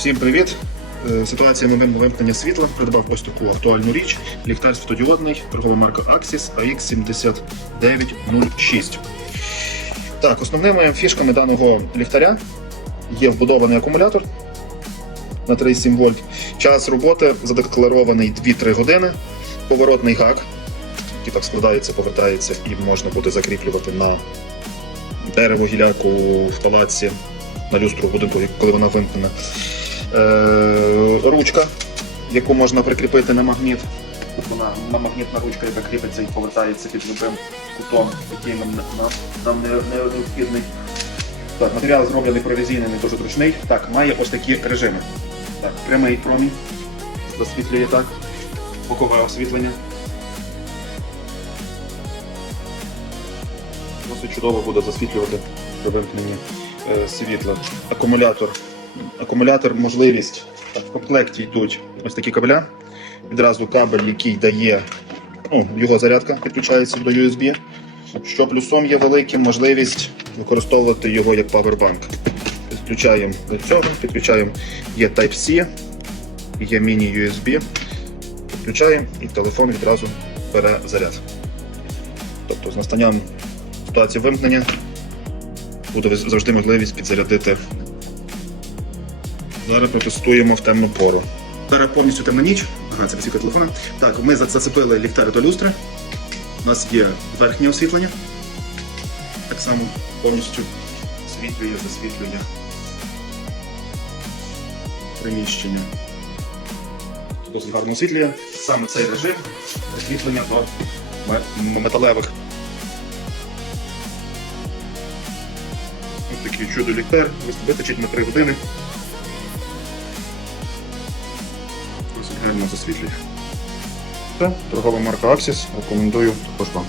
Всім привіт! Е, Ситуація новим вимкнення світла. Придбав ось таку актуальну річ. Ліхтар світодіодний, торгова марка Axis AX7906. Так, основними фішками даного ліхтаря є вбудований акумулятор на 3,7 вольт. Час роботи задекларований 2-3 години. Поворотний гак, який так складається, повертається і можна буде закріплювати на дерево, гіляку в палаці, на люстру в будинку, коли вона вимкнена. Е, ручка, яку можна прикріпити на магніт. Вона на магнітна ручка, яка кріпиться і повертається під любим кутом, який нам, нам, нам не, не необхідний. Так, матеріал зроблений провізійний, не дуже зручний. Так, має ось такі режими. Так, прямий промінь засвітлює так, бокове освітлення. Досить чудово буде засвітлювати при вимкненні е, світла. Акумулятор. Акумулятор можливість. В комплекті йдуть ось такі кабеля. Відразу кабель, який дає, ну, його зарядка підключається до USB. Що плюсом є великим, можливість використовувати його як павербанк. Підключаємо до цього, підключаємо є Type-C, є міні-USB. Підключаємо і телефон відразу бере заряд. Тобто з настанням ситуації вимкнення буде завжди можливість підзарядити. Зараз протестуємо в темну пору. Зараз повністю темна ніч. Ага, це посівка телефона. Так, ми зацепили ліхтари до люстри. У нас є верхнє освітлення. Так само повністю освітлює, засвітлює приміщення. Досить гарно освітлює. Саме цей режим освітлення до ме- металевих. Ось такий чудо ліхтар, вистачить на 3 години. Досить. Це торгова марка Axis. Рекомендую також вам.